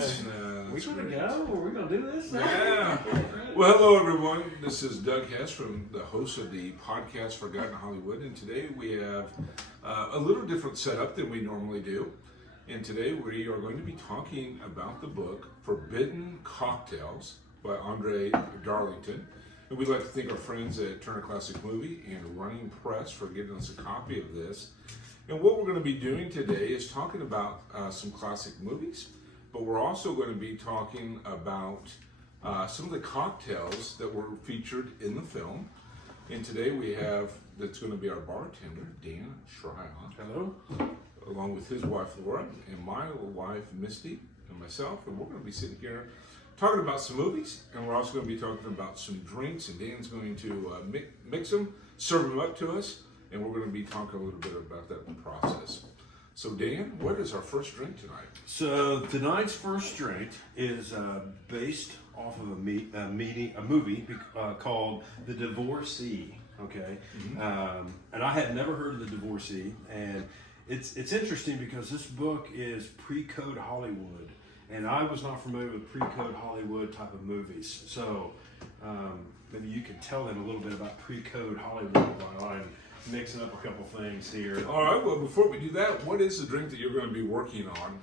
right. We're going to go? Are we going to do this? Yeah. Well, hello, everyone. This is Doug Hess, from the host of the podcast Forgotten Hollywood. And today we have a little different setup than we normally do. And today we are going to be talking about the book Forbidden Cocktails by Andrea Darlington. And we'd like to thank our friends at Turner Classic Movie and Running Press for giving us a copy of this. And what we're going to be doing today is talking about some classic movies, but we're also going to be talking about some of the cocktails that were featured in the film. And today we have, that's going to be our bartender, Dan Schreier. Hello. Along with his wife, Laura, and my wife, Misty, and myself. And we're going to be sitting here talking about some movies, and we're also going to be talking about some drinks, and Dan's going to mix them, serve them up to us, and we're going to be talking a little bit about that process. So Dan, what is our first drink tonight? So tonight's first drink is based off of a movie called The Divorcee, okay? Mm-hmm. And I had never heard of The Divorcee, and it's interesting because this book is pre-code Hollywood, and I was not familiar with pre-code Hollywood type of movies. So maybe you could tell them a little bit about pre-code Hollywood while I'm mixing up a couple things here. All right, well, before we do that, what is the drink that you're going to be working on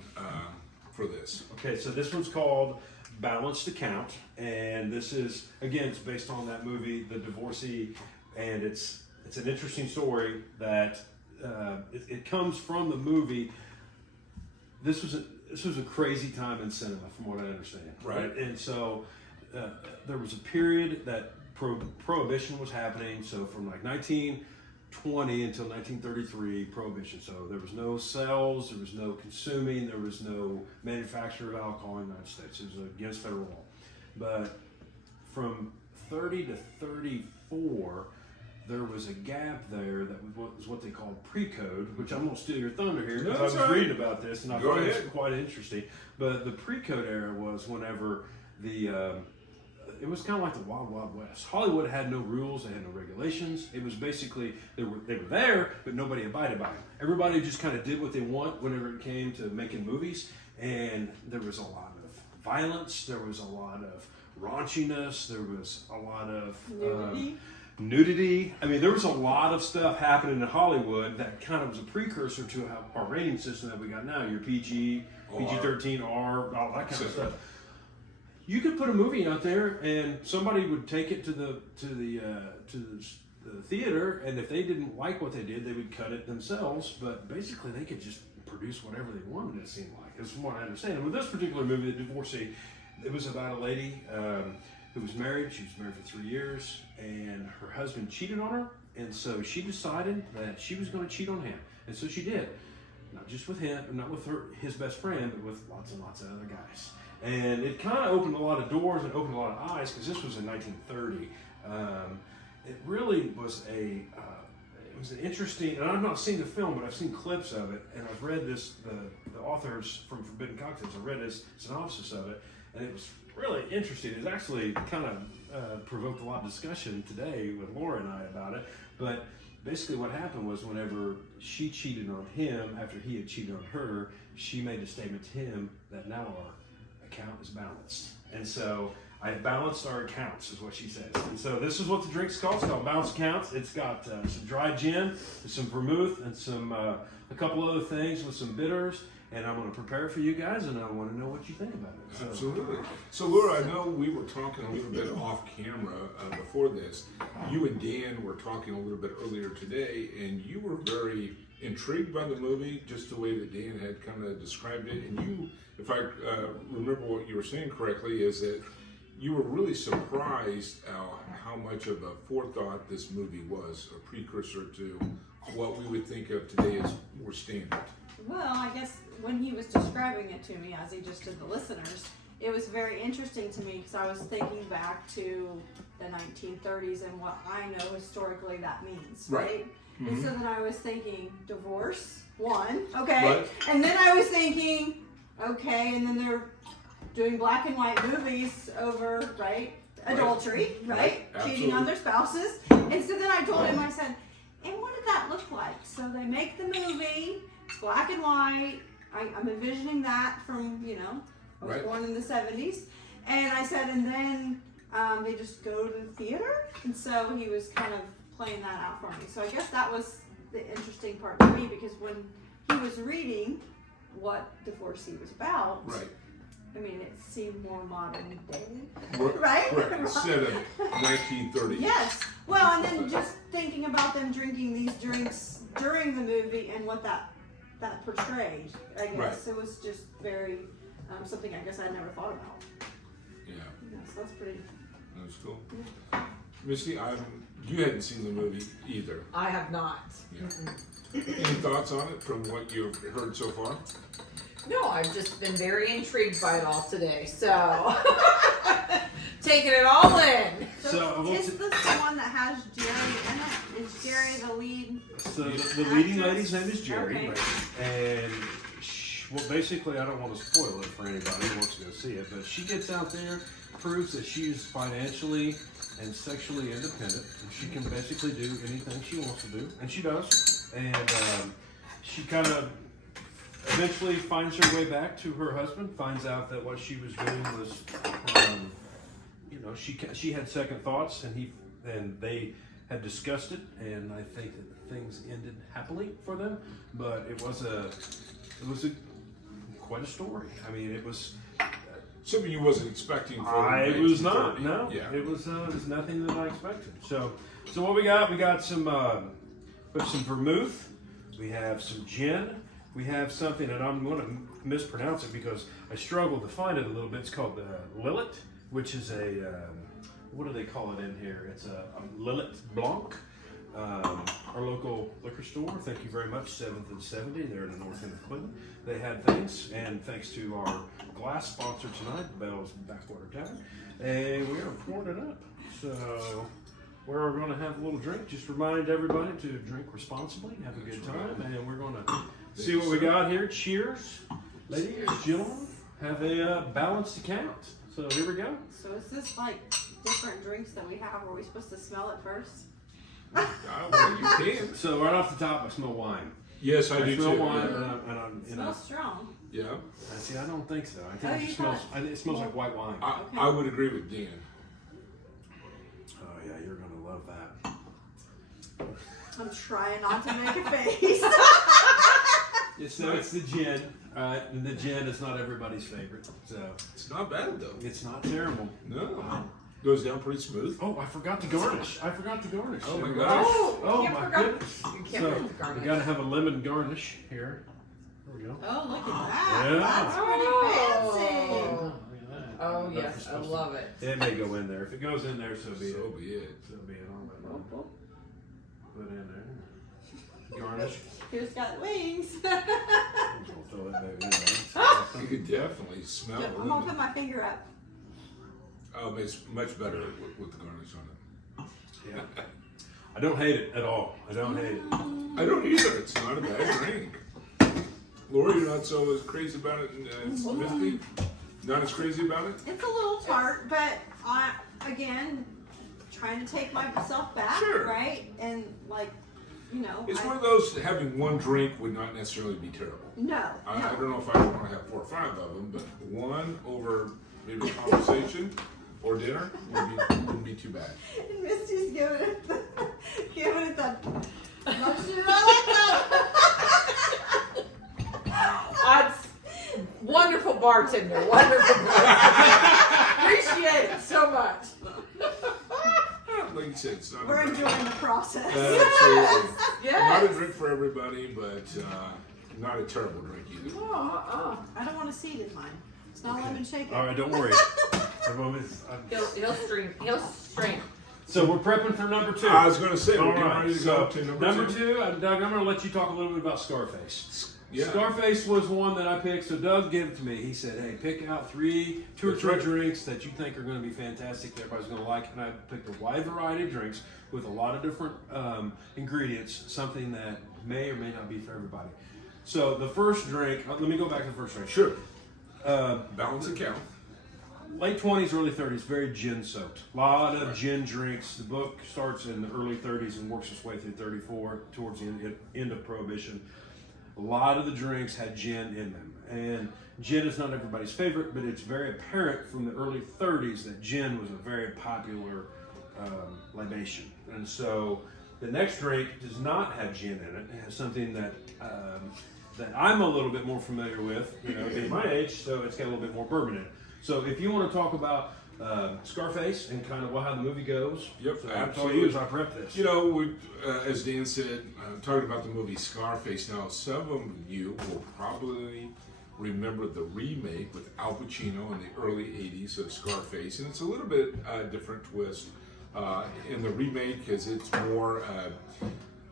for this? Okay, so this one's called Balanced Account, and this is, again, it's based on that movie, The Divorcee, and it's an interesting story that it comes from the movie. This was a crazy time in cinema, from what I understand. Right. And so there was a period that prohibition was happening. So from like 1920 until 1933, prohibition. So there was no sales, there was no consuming, there was no manufacture of alcohol in the United States. It was against federal law. But from 30 to 34, there was a gap there that was what they called pre-code, which I'm going to steal your thunder here because I was reading about this and I thought it was quite interesting. But the pre-code era was whenever it was kind of like the Wild Wild West. Hollywood had no rules, they had no regulations. It was basically, they were there, but nobody abided by them. Everybody just kind of did what they want whenever it came to making movies, and there was a lot of violence, there was a lot of raunchiness, there was a lot of nudity. I mean, there was a lot of stuff happening in Hollywood that kind of was a precursor to our rating system that we got now. Your PG, PG-13, R, all that kind of stuff. You could put a movie out there, and somebody would take it to the theater, and if they didn't like what they did, they would cut it themselves. But basically, they could just produce whatever they wanted. It seemed like, is from what I understand. And with this particular movie, The Divorcee, it was about a lady who was married. She was married for 3 years, and her husband cheated on her, and so she decided that she was going to cheat on him, and so she did. Not just with him, not with his best friend, but with lots and lots of other guys. And it kind of opened a lot of doors and opened a lot of eyes because this was in 1930. It really was it was an interesting, and I've not seen the film, but I've seen clips of it, and I've read the authors from Forbidden Cocktails. I read this synopsis of it, and it was really interesting. It actually kind of provoked a lot of discussion today with Laura and I about it. But basically what happened was whenever she cheated on him after he had cheated on her, she made a statement to him that now our account is balanced. And so I balanced our accounts is what she says. And so this is what the drink's called. It's called Balanced Accounts. It's got some dry gin, some vermouth, and some a couple other things with some bitters. And I'm going to prepare it for you guys, and I want to know what you think about it. So. Absolutely. So, Laura, I know we were talking a little bit off camera before this. You and Dan were talking a little bit earlier today, and you were very intrigued by the movie, just the way that Dan had kind of described it. And you, if I remember what you were saying correctly, is that you were really surprised how much of a forethought this movie was, a precursor to what we would think of today as more standard. Well, I guess when he was describing it to me, as he just did the listeners, it was very interesting to me because I was thinking back to the 1930s and what I know historically that means, right? Mm-hmm. And so then I was thinking divorce, one, okay, right. And then I was thinking, okay, and then they're doing black and white movies over, right, adultery, right, cheating on their spouses. And so then I told him, I said, and what did that look like? So they make the movie, it's black and white. I'm envisioning that from, I was Right. born in the 70s. And I said, and then they just go to the theater. And so he was kind of playing that out for me. So I guess that was the interesting part to me, because when he was reading what Divorcee was about, Right. I mean, it seemed more modern day, Right. right? Instead of 1930. Yes. Well, and then just thinking about them drinking these drinks during the movie and what that portrayed, I guess Right. it was just very something I guess I never thought about. Yeah. So that's pretty. That's cool. Misty, you hadn't seen the movie either. I have not. Yeah. Any thoughts on it from what you've heard so far? No, I've just been very intrigued by it all today. So, taking it all in. So, Is this the one that has Jerry in it? Is Jerry the lead? So the leading lady's name is Jerry, Okay. and well, basically, I don't want to spoil it for anybody who wants to go see it, but she gets out there, proves that she is financially and sexually independent, and she can basically do anything she wants to do, and she does. And she kind of eventually finds her way back to her husband, finds out that what she was doing was, she had second thoughts, and they had discussed it, and I think that things ended happily for them. But it was quite a story. I mean, it was. Something you wasn't expecting for I was not. 1930. No, Yeah. it was nothing that I expected. So what we got? We got some vermouth. We have some gin. We have something, and I'm going to mispronounce it because I struggled to find it a little bit. It's called the Lillet, which is what do they call it in here? It's a Lillet Blanc. Our local liquor store, thank you very much, 7th and 70. They're in the north end of Clinton. They had things, and thanks to our glass sponsor tonight, Bell's Backwater Tavern, and we are pouring it up. So we're going to have a little drink. Just remind everybody to drink responsibly, have a good time, and we're going to see what we got here. Cheers, ladies, gentlemen. Have a balanced account. So here we go. So is this like different drinks that we have? Are we supposed to smell it first? Well, you can. So right off the top, I smell wine. Yes, I do smell too. wine, Yeah. It smells strong. Yeah. See, I don't think so. I think Oh, it just you smells. thought- It smells like white wine. I would agree with Dan. Oh yeah, you're gonna love that. I'm trying not to make a face. So it's the gin. And the gin is not everybody's favorite. So It's not bad though. it's not terrible. No. Goes down pretty smooth. Oh, I forgot to garnish. Oh my Everybody. gosh. Oh you my forgot- goodness. You can't So forget the garnish. we gotta have a lemon garnish here. There we go. Oh, look at that. Yeah. That's pretty fancy. Oh. Look at that. Oh, That's yes, I supposed love it. to- It may go in there. If it goes in there, so be So it. be it. So be it. I'll put in there. Garnish. Who's got wings? I'm just gonna throw that baby in there. You could definitely smell it. I'm gonna put my finger up. Oh, it's much better with the garnish on it. Yeah. I don't hate it at all. I don't hate it. I don't either. It's not a bad drink. Lori, you're not so as crazy about it, and Misty, not as crazy about it. It's a little tart, but I, again, trying to take myself back, Sure. right? And like, It's one of those, having one drink would not necessarily be terrible. No. I don't know if I want to have 4 or 5 of them, but one over maybe a conversation or dinner wouldn't be too bad. And Misty's giving it the. That's wonderful bartender. Wonderful bartender. Appreciate it so much. Like you said, it's not We're a drink. enjoying the process. Absolutely. Yes. Not a drink for everybody, but not a terrible drink either. I don't want a seed in mine. It's not lemon shaker. All right, don't worry. He'll stream. He'll stream. So we're prepping for number 2. I was going to say, we're All getting right, ready to so go to number 2. Doug, I'm going to let you talk a little bit about Scarface. Yeah. Scarface was one that I picked, so Doug gave it to me. He said, hey, pick out 2 or 3 drinks that you think are going to be fantastic, that everybody's going to like, and I picked a wide variety of drinks with a lot of different ingredients, something that may or may not be for everybody. So the first drink, let me go back to the first drink. Sure. Balance account. Late 20s, early 30s, very gin soaked. A lot of gin drinks. The book starts in the early 30s and works its way through 34 towards the end of Prohibition. a lot of the drinks had gin in them. And gin is not everybody's favorite, but it's very apparent from the early 30s that gin was a very popular libation. And so the next drink does not have gin in it. It has something that that I'm a little bit more familiar with, being my age, so it's got a little bit more bourbon in it. So if you want to talk about Scarface and kind of how the movie goes, Yep, so absolutely. as I prep this. We, as Dan said, talking about the movie Scarface. Now, some of you will probably remember the remake with Al Pacino in the early 80s of Scarface, and it's a little bit different twist in the remake because it's more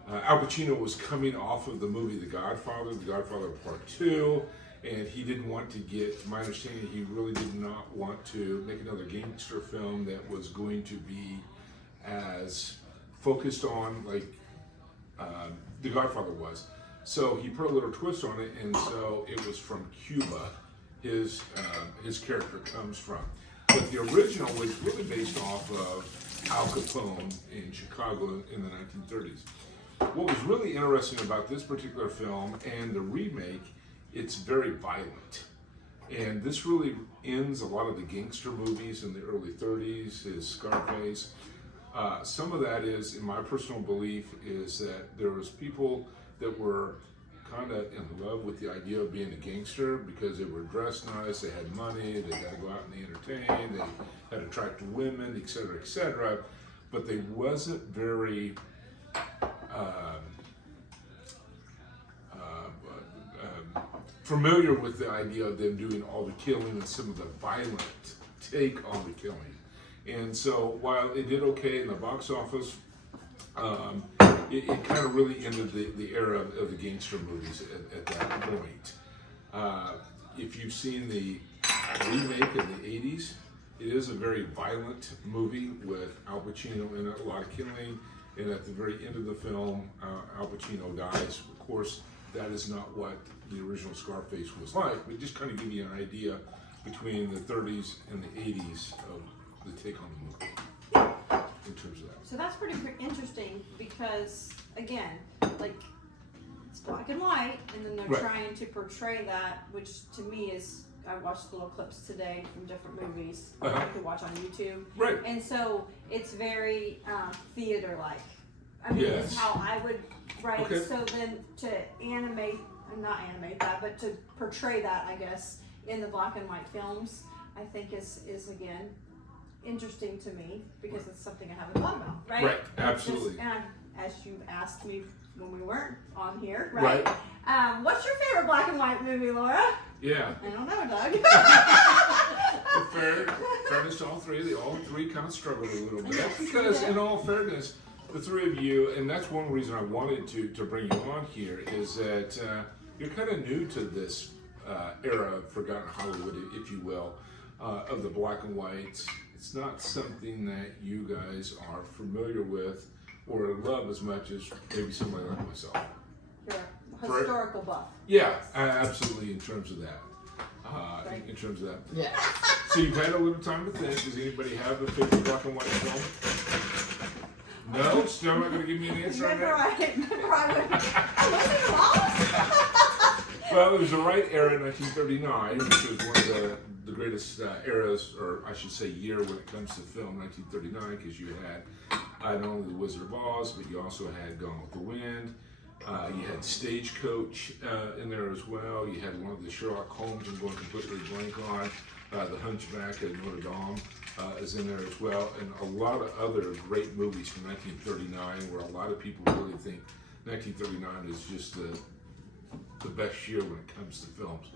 Al Pacino was coming off of the movie The Godfather Part 2, and he didn't want to get, to my understanding, he really did not want to make another gangster film that was going to be as focused on like The Godfather was. So he put a little twist on it, and so it was from Cuba. His character comes from. But the original was really based off of Al Capone in Chicago in the 1930s. What was really interesting about this particular film and the remake, it's very violent. And this really ends a lot of the gangster movies in the early 30s, his Scarface. Some of that is, in my personal belief, is that there was people that were kind of in love with the idea of being a gangster because they were dressed nice, they had money, they got to go out and entertain, they had attractive women, etc., but they wasn't very familiar with the idea of them doing all the killing and some of the violent take on the killing. And so while it did okay in the box office, it kind of really ended the era of the gangster movies at that point. If you've seen the remake in the 80s, it is a very violent movie with Al Pacino in it, a lot of killing, and at the very end of the film, Al Pacino dies. Of course, that is not what the original Scarface was like, but just kind of give you an idea between the 30s and the 80s of the take on the movie in terms of that. So that's pretty interesting because, again, like, it's black and white, and then they're Right. trying to portray that, which to me is, I watched little clips today from different movies Uh-huh. you can watch on YouTube. Right. And so it's very theater-like. I mean, Yes. it's how I would write. Okay. So then to not animate that, but to portray that, I guess, in the black and white films, I think is again interesting to me because it's something I haven't thought about. Right. Right. Absolutely. And as you asked me when we weren't on here, right? Right. What's your favorite black and white movie, Laura? Yeah. I don't know, Doug. Fairness to all three kind of struggled a little bit because, in all fairness, the three of you, and that's one reason I wanted to bring you on here, is that you're kind of new to this era of Forgotten Hollywood, if you will, of the black and whites. It's not something that you guys are familiar with or love as much as maybe somebody like myself. You're a historical buff. Yeah, absolutely. In terms of that, in terms of that. Yeah. So you've had a little time to think. Does anybody have a favorite black and white film? No, still not going to give me an answer on that. Remember I went, oh, Well, it was the right era in 1939, which was one of the greatest eras, or I should say year when it comes to film, 1939, because you had not only The Wizard of Oz, but you also had Gone with the Wind. You had Stagecoach in there as well. You had one of the Sherlock Holmes I'm going completely blank on. The Hunchback of Notre Dame is in there as well. And a lot of other great movies from 1939 where a lot of people really think 1939 is just the best year when it comes to films.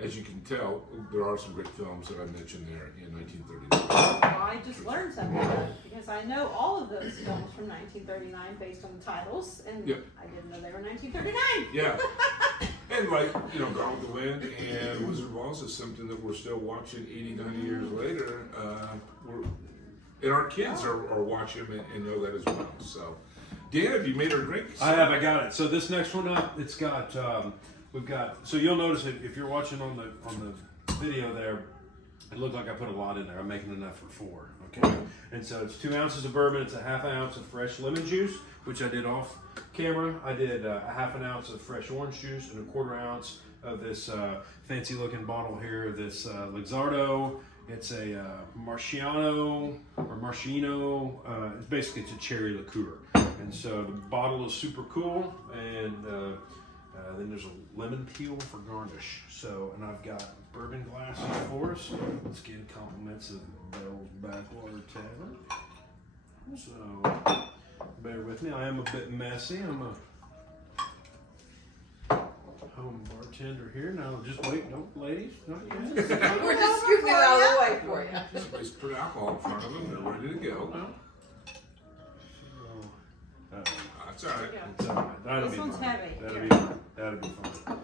As you can tell, there are some great films that I mentioned there in 1939. I just learned something because I know all of those films from 1939 based on the titles, and Yep. I didn't know they were 1939. Yeah. And like, Gone with the Wind and Wizard of Oz is something that we're still watching 80, 90 years later. And our kids are watching them and know that as well. So, Dan, have you made our drink? I have. I got it. So this next one up, it's got. We've got. So you'll notice it if you're watching on the video there. It looked like I put a lot in there. I'm making enough for 4. Okay. And so it's 2 ounces of bourbon. It's a half ounce of fresh lemon juice. which I did off camera. I did a half an ounce of fresh orange juice and a quarter ounce of this fancy looking bottle here, this Luxardo. It's a Marciano or Marcino. It's a cherry liqueur. And so the bottle is super cool. And then there's a lemon peel for garnish. So, and I've got bourbon glasses for us. Let's get compliments of Bell's Backwater Tavern. So, bear with me. I am a bit messy. I'm a home bartender here. Now, just wait. Don't, ladies. Not yet. We're just scooping it out of the way for you. Somebody's put alcohol in front of them. They're ready to go. That's all right. It's all right. That'll This be one's fine. heavy. That'll be Here. fine. That'll be fine.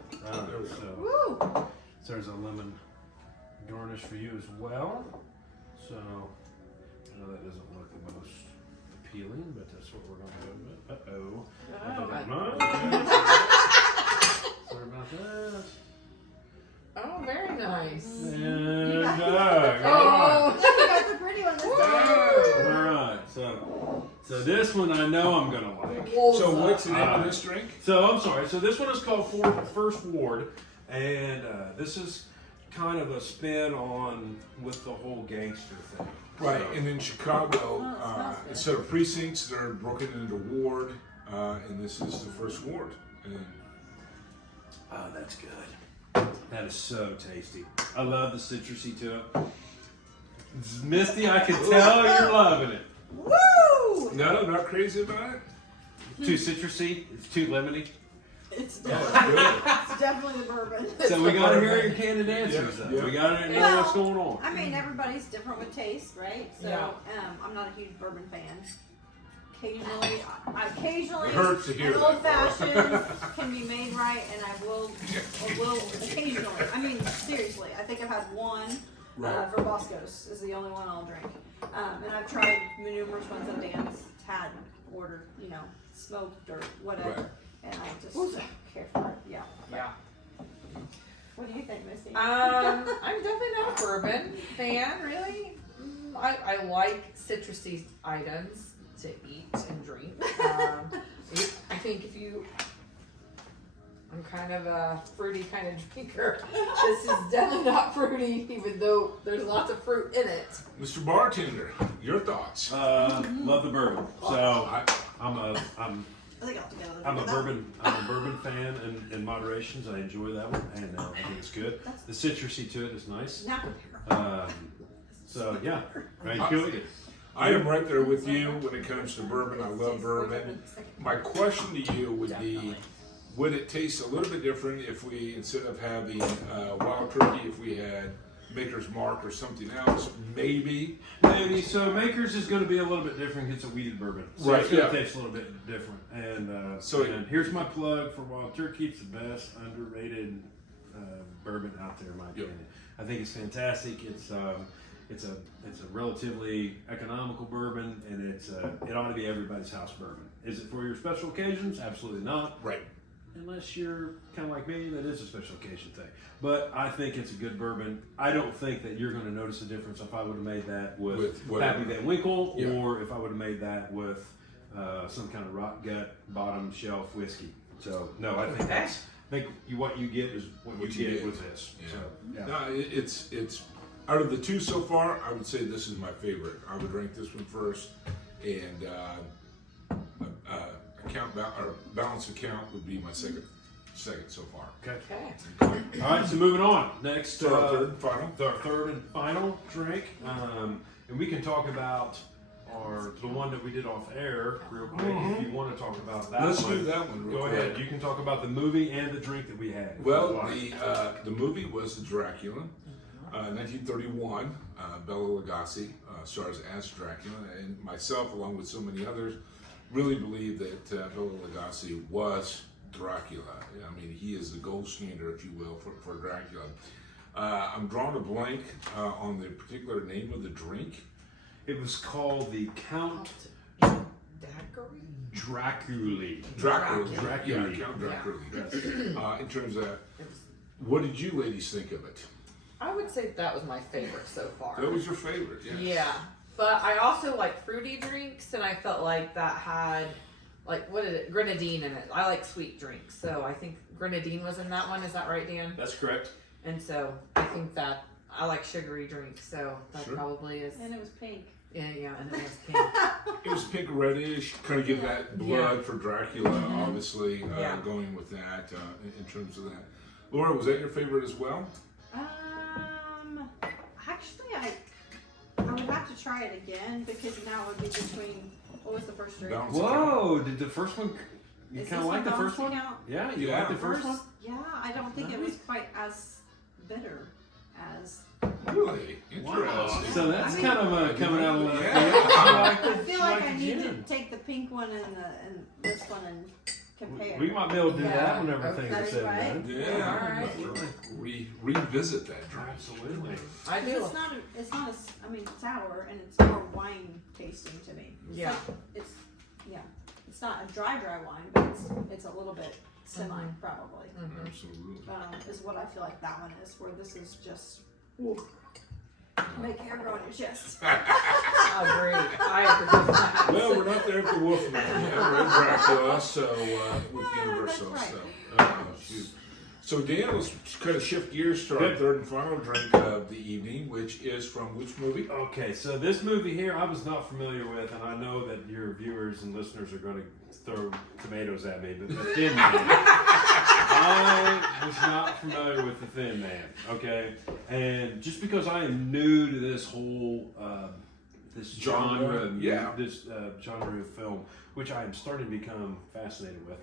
There we go. Woo! So there's a lemon garnish for you as well. So I know that doesn't look the most appealing, but that's what we're going to go with. Sorry about that. Oh, very nice. And You got- all You got the pretty one this time. right. So this one I know I'm gonna like. So what's the name of this drink? So I'm sorry. So this one is called First Ward, and this is kind of a spin on with the whole gangster thing. Right, So- and in Chicago, Oh, it smells good. instead of precincts, they're broken into ward, and this is the first ward. And Oh, that's good. That is so tasty. I love the citrusy to it. It's Misty, I can tell you're loving it. Woo! no, not crazy about it. Too citrusy, it's too lemony. It's Oh, definitely, it's good. it's definitely the bourbon. So we got to hear your candid answers Yeah, though. yeah. We got to know Well, what's going on. I mean, everybody's different with taste, right? So, Yeah. I'm not a huge bourbon fan. Occasionally, It hurts to hear an that. old fashioned can be made right, and I will occasionally. I mean, seriously, I think I've had one. Right. Verboscos is the only one I'll drink, and I've tried numerous ones that Dan's had ordered, smoked or whatever, Right. and I just don't care for it. Yeah. Yeah. What do you think, Missy? I'm definitely not a bourbon fan, really. I like citrusy items to eat and drink. I think I'm kind of a fruity kind of drinker. This is definitely not fruity, even though there's lots of fruit in it. Mr. Bartender, your thoughts? Love the bourbon. So I'm I think I'll together. a bourbon fan in moderation. So I enjoy that one, and I think it's good. The citrusy to it is nice. Now compare. So yeah, right, good. I am right there with you when it comes to bourbon. I love bourbon. My question to you would be, would it taste a little bit different if we, instead of having Wild Turkey, if we had Maker's Mark or something else? Maybe. So Makers is going to be a little bit different. It's a weeded bourbon, so Right, it's going to yeah. taste a little bit different. And So- and here's my plug for Wild Turkey. It's the best underrated bourbon out there, in my opinion. I think it's fantastic. It's a relatively economical bourbon, and it ought to be everybody's house bourbon. Is it for your special occasions? Absolutely not. Right. Unless you're kind of like me, that is a special occasion thing. But I think it's a good bourbon. I don't think that you're going to notice a difference if I would have made that with whatever. Pappy Van Winkle, Yeah. or if I would have made that with some kind of rock gut bottom shelf whiskey. So no, I think what you get is what you get with this. Yeah. So yeah. No, it's out of the two so far, I would say this is my favorite. I would rank this one first, and balance account would be my second so far. Okay. Okay. All right. So moving on. Next, So our third and final. our third and final drink, and we can talk about the one that we did off air real quick. If you want to talk about that, Let's one, do that one real Go quick. ahead. You can talk about the movie and the drink that we had. Well, the movie was The Dracula, 1931. Bela Lugosi stars as Dracula, and myself, along with so many others, really believe that Bela Lugosi was Dracula. I mean, he is the gold standard, if you will, for Dracula. I'm drawing a blank on the particular name of the drink. It was called the Count Daiquiri? Dracula. Dracula. Dracula. Yeah, Count Dracula. In terms of, what did you ladies think of it? I would say that was my favorite so far. That was your favorite, yes. Yeah, but I also like fruity drinks, and I felt like that had like what is it? Grenadine in it. I like sweet drinks, so I think grenadine was in that one. Is that right, Dan? That's correct. And so I think that I like sugary drinks, so that probably is. And it was pink. Yeah, and it was pink. It was pink reddish, kind of give that blood for Dracula, obviously, going with that in terms of that. Laura, was that your favorite as well? Actually, I would have to try it again because now it would be between, what was the first drink? Balance Whoa! Did the first one? You Is kind of this like the one first one? balanced account? Yeah, you Yeah. like the first one? Yeah, I don't think it was quite as bitter as. Really? Wow. Interesting. So that's I mean- kind of coming out of left Yeah. field. I the- feel she like liked I the need to gin. take the pink one and this one and compare. We might be able to do Yeah. that whenever things are That's said right. and done. Yeah. Alright. Revisit that drink. Absolutely. I 'Cause do. it's not as, I mean, sour and it's more wine tasting to me. Yeah. It's not a dry wine, but it's a little bit semi probably. Absolutely. Is what I feel like that one is. Where this is just make hair grow on your chest. Agreed. I agree with that. Well, we're not there at the Wolfman yet. We're at Dracula, so with Universal. that's Shoot. So Dan, let's kind of shift gears to our Good. third and final drink of the evening, which is from which movie? Okay, so this movie here I was not familiar with, and I know that your viewers and listeners are going to throw tomatoes at me, but The Thin Man. I was not familiar with The Thin Man, okay? And just because I am new to this whole this genre, this genre of film, which I am starting to become fascinated with.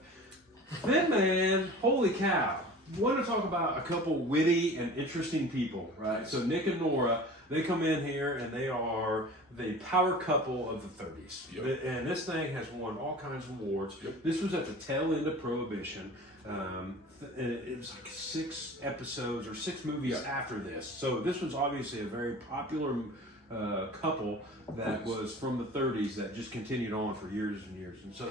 Thin Man, holy cow. Want to talk about a couple witty and interesting people, right? So Nick and Nora, they come in here and they are the power couple of the 30s. Yep. And this thing has won all kinds of awards. Yep. This was at the tail end of Prohibition. And it was like 6 episodes or 6 movies after this. So this was obviously a very popular couple that was from the 30s that just continued on for years and years. And so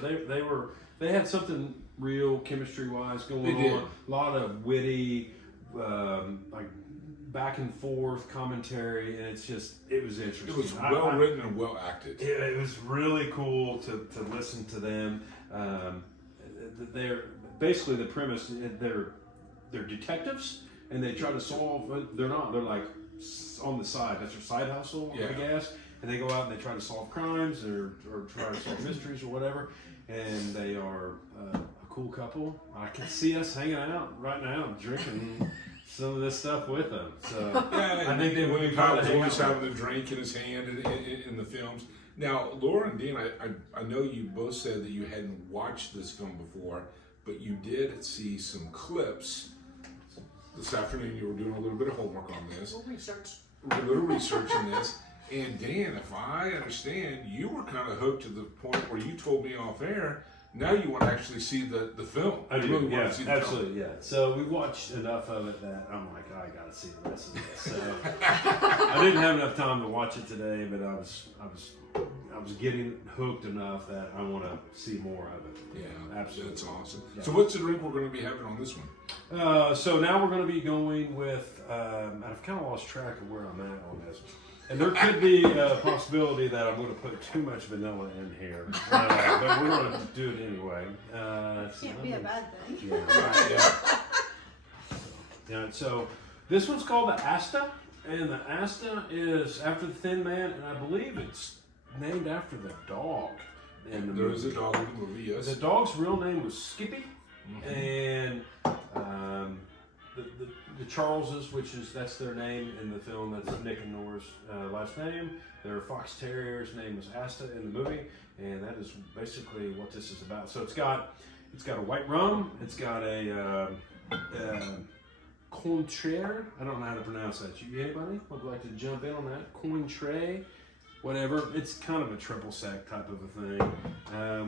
they had something real chemistry wise going on. A lot of witty, like back and forth commentary, and it was interesting. It was well written and well acted. Yeah, it was really cool to listen to them. They're basically the premise. They're detectives, and they try to solve. They're not. They're like on the side. That's their side hustle, I guess. And they go out and they try to solve crimes or try to solve mysteries or whatever. And they are a cool couple. I can see us hanging out right now, drinking some of this stuff with them. So I think they would be Kyle proud was to hang always out. having a drink in his hand in the films. Now, Laura and Dean, I know you both said that you hadn't watched this film before, but you did see some clips this afternoon. You were doing a little bit of homework on this, a little research in this. And Dan, if I understand, you were kind of hooked to the point where you told me off air. Now you want to actually see the film. I You do, really want yeah, to see the absolutely, yeah. So we watched enough of it that I'm like, I gotta see the rest of this. So I didn't have enough time to watch it today, but I was getting hooked enough that I want to see more of it. Yeah, absolutely. That's awesome. Yeah. So what's the drink we're going to be having on this one? So now we're going to be going with. I've kind of lost track of where I'm at on this. And there could be a possibility that I'm going to put too much vanilla in here, but we're going to do it anyway. Can't be a bad thing. Yeah. Yeah. So this one's called the Asta, and the Asta is after the Thin Man, and I believe it's named after the dog. In the There movie. is a dog in the movie, yes. The dog's real name was Skippy, and the Charleses, that's their name in the film. That's Nick and Nora's last name. Their fox terrier's name was Asta in the movie, and that is basically what this is about. So it's got a white rum. It's got a Cointreau. I don't know how to pronounce that. Anybody would like to jump in on that? Cointreau, whatever. It's kind of a triple sec type of a thing.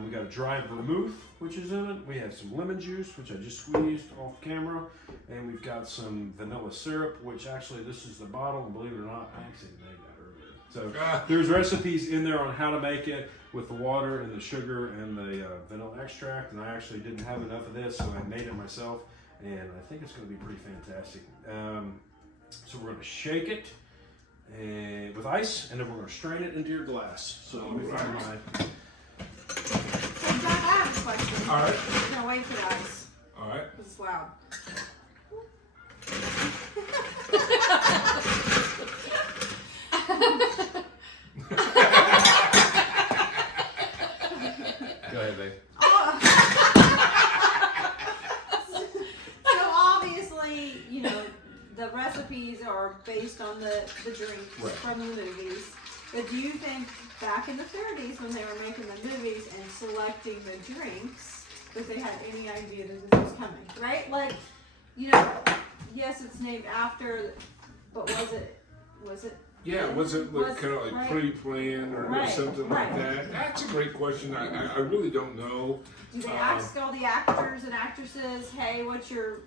We got a dry vermouth, which is in it. We have some lemon juice, which I just squeezed off camera, and we've got some vanilla syrup, which actually this is the bottle. And believe it or not, I actually made that earlier. So there's recipes in there on how to make it with the water and the sugar and the vanilla extract. And I actually didn't have enough of this, so I made it myself. And I think it's going to be pretty fantastic. So we're going to shake it with ice, and then we're going to strain it into your glass. So let me find my... question. All right. We're gonna wait for the ice. All right. It's loud. Go ahead, babe. So obviously, the recipes are based on the drink Right. from the movies. But do you think back in the 30s when they were making the movies and selecting the drinks, that they had any idea that this was coming? Right? Like, yes, it's named after, but was it? Yeah, was it like, kind of like right. pre-planned or Right, something right. like that? That's a great question. I really don't know. Do they ask all the actors and actresses, hey, what's your,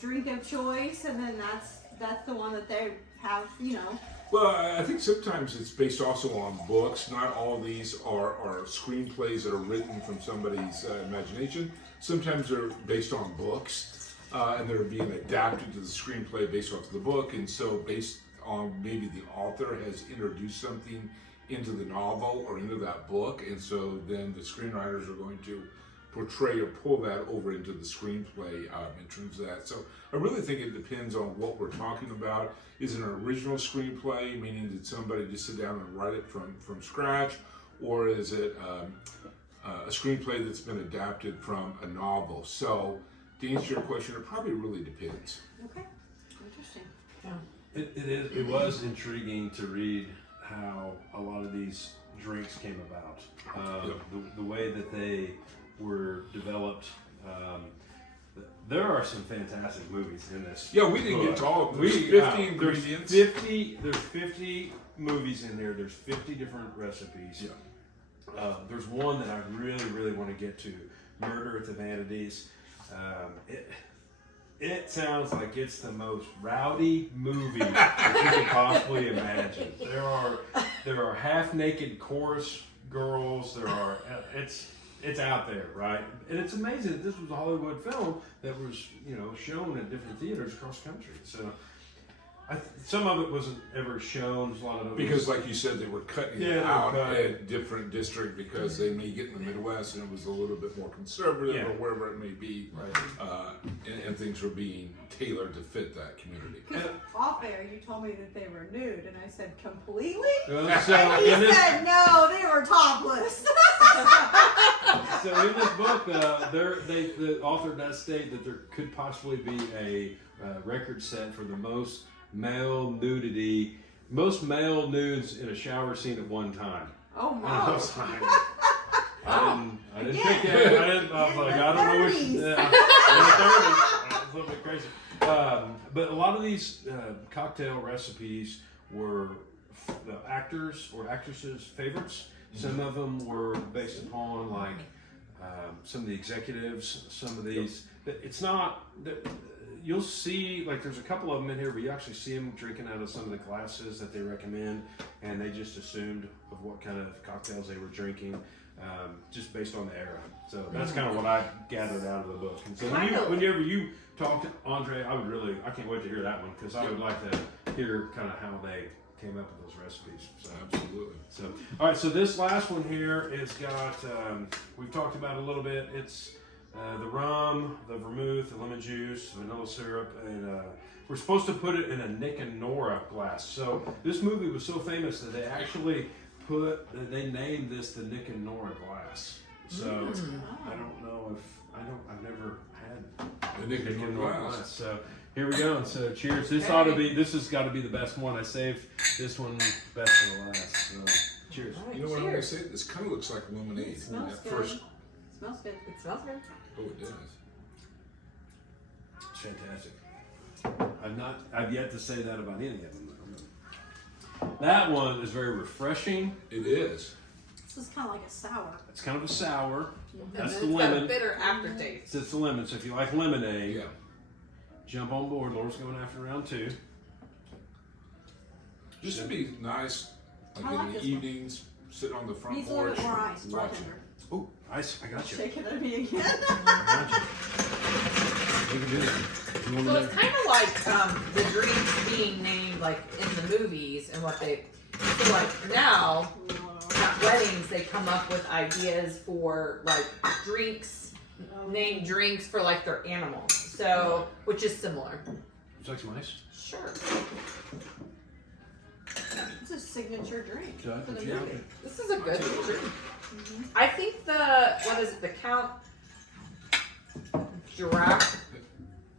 drink of choice? And then that's the one that they have, Well, I think sometimes it's based also on books. Not all of these are screenplays that are written from somebody's imagination. Sometimes they're based on books, and they're being adapted to the screenplay based off the book. And so based on maybe the author has introduced something into the novel or into that book, and so then the screenwriters are going to portray or pull that over into the screenplay in terms of that. So I really think it depends on what we're talking about. Is it an original screenplay, meaning did somebody just sit down and write it from scratch, or is it a screenplay that's been adapted from a novel? So to answer your question, it probably really depends. okay, interesting. It was intriguing to read how a lot of these drinks came about. The way that they were developed. There are some fantastic movies in this. Yeah, we didn't get to all of them. There's 50 ingredients. There's 50 movies in there. There's 50 different recipes. Yeah. There's one that I really, really want to get to. Murder at the Vanities. It sounds like it's the most rowdy movie that you could possibly imagine. There are half-naked chorus girls. It's out there, right? And it's amazing that this was a Hollywood film that was, shown at different theaters across the country. So, some of it wasn't ever shown. There's a lot of it Because, like you said, they were cutting it Yeah, out cut. at different district because they may get in the Midwest and it was a little bit more conservative Yeah. or wherever it may be, Right. and things were being tailored to fit that community. Because off air, you told me that they were nude, and I said, completely? So, And he in this, said, no, they were topless. so in this book, the author does state that there could possibly be a record set for the most male nudes in a shower scene at one time. Oh, And I no. was like, I didn't pick it. I was like, I don't know which. 30s. It's a little bit crazy. But a lot of these cocktail recipes were the actors or actresses' favorites. Some of them were based upon like some of the executives. Some of these, but it's not. You'll see, like, there's a couple of them in here where you actually see them drinking out of some of the glasses that they recommend, and they just assumed of what kind of cocktails they were drinking, just based on the era. So that's kind of what I gathered out of the book. And so whenever you talk to Andre, I can't wait to hear that one, because I would like to hear kind of how they came up with those recipes. So, Absolutely. so all right, so this last one here is got, we've talked about it a little bit. It's the rum, the vermouth, the lemon juice, vanilla syrup, and we're supposed to put it in a Nick and Nora glass. So this movie was so famous that they actually they named this the Nick and Nora glass. So I don't know if I've never had The Nick and Nora glass. So here we go. So cheers. This has got to be the best one. I saved this one best for the last. So cheers. All right, You know what I'm going to cheers. say? This kind of looks like lemonade. It smells That good. first. Smells good. It smells good. Oh, it does. It's fantastic. I've yet to say that about any of them. That one is very refreshing. It is. This is kind of like a sour. It's kind of a sour. That's And the it's got a lemon. bitter aftertaste. It's the lemon. So if you like lemonade, Yeah. jump on board. Laura's going after round 2. This would be nice, like I like in the this one. evenings, sitting on the front Needs a little porch, bit more ice, watching. bartender. Oh, ice. I got you. Shake it at me again. I got you. We can do that. You want So me it's to- kind of like the drinks being named like in the movies and what they. So like now, at weddings, they come up with ideas for like drinks, named drinks for like their animals. So, which is similar. Would you like some ice? Sure. It's a signature drink Yeah, for the yeah. movie. This is a good drink. Mhm. I think what is it, the Count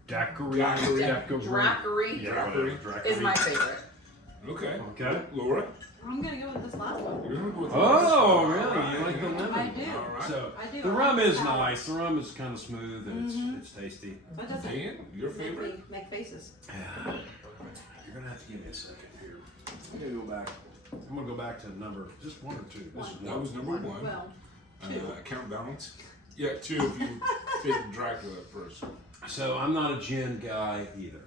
Daiquiri Daiquiri. Daiquiri. is my favorite. Okay. Okay. Laura? I'm gonna go with this last one. You're gonna go with the Oh, first one. really? All You like the right. lemon? I do. All right. So I do. the I rum like is the salad. nice. The rum is kind of smooth and it's tasty. That doesn't Dan, your make favorite? me make faces. You're gonna have to give me a second here. I'm gonna go back. I'm gonna go back to number just one or two. This is That one. was number one. Well, two. Count balance? Yeah, two if you take Dracula at first. So I'm not a gin guy either.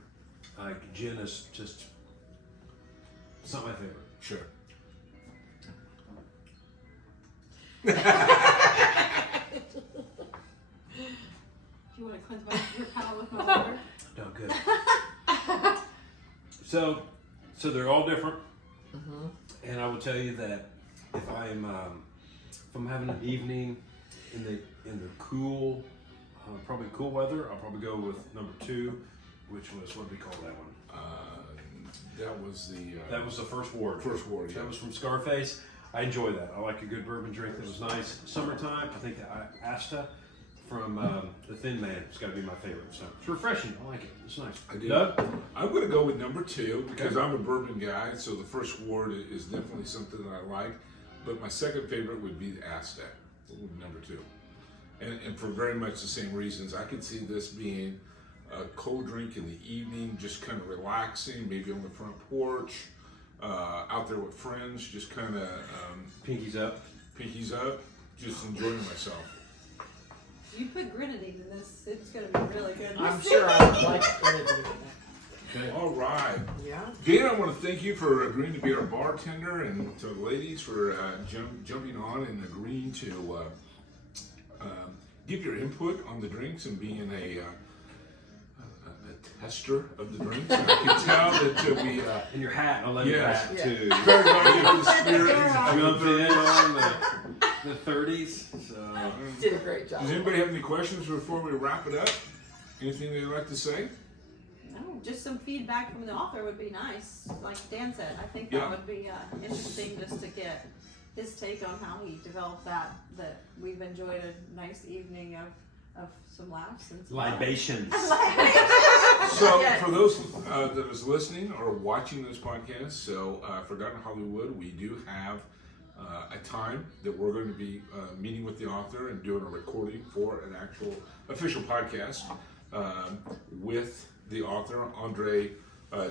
Like gin is just it's not my favorite. Sure. Do you want to cleanse your palate with my water? No good. so they're all different, and I will tell you that if I'm having an evening in the cool, probably cool weather, I'll probably go with number 2, which was what do we call that one? That was the That was the First Ward. First Ward, yeah. That was from Scarface. I enjoy that. I like a good bourbon drink that was nice. Summertime, I think the Asta from the Thin Man has got to be my favorite. So it's refreshing. I like it. It's nice. I do. Doug? I'm going to go with number 2 because I'm a bourbon guy, so the First Ward is definitely something that I like. But my second favorite would be the Aztec, number 2. And for very much the same reasons. I could see this being a cold drink in the evening, just kind of relaxing, maybe on the front porch, out there with friends, just kind of Pinkies up. pinkies up, just enjoying myself. You put grenadine in this, it's gonna be really good. I'm sure I would like grenadine. Okay. All right. Yeah. Dan, I want to thank you for agreeing to be our bartender, and to the ladies for jumping on and agreeing to give your input on the drinks and being a tester of the drinks. And I can tell that we And your hat. I love your Yes. hat Yeah. too. very much into the spirit Jumped of the in on the 30s. So Did a great job. Does anybody have any questions before we wrap it up? Anything they'd like to say? No, just some feedback from the author would be nice. Like Dan said, I think Yeah. that would be interesting just to get his take on how he developed that. That we've enjoyed a nice evening of some laughs and some libations. So, Yes. for those that is listening or watching this podcast, so Forgotten Hollywood, we do have a time that we're going to be meeting with the author and doing a recording for an actual official podcast with the author, Andrea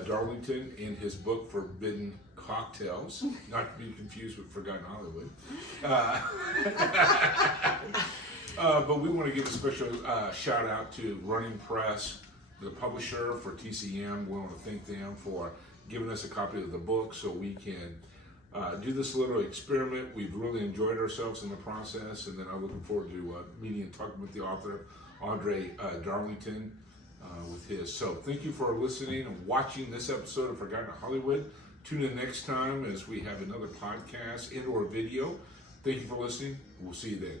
Darlington, in his book Forbidden Cocktails, not to be confused with Forgotten Hollywood. But we want to give a special shout out to Running Press, the publisher for TCM. We want to thank them for giving us a copy of the book so we can do this little experiment. We've really enjoyed ourselves in the process, and then I'm looking forward to meeting and talking with the author, Andrea Darlington, with his. So thank you for listening and watching this episode of Forgotten Hollywood. Tune in next time as we have another podcast and or video. Thank you for listening. We'll see you then.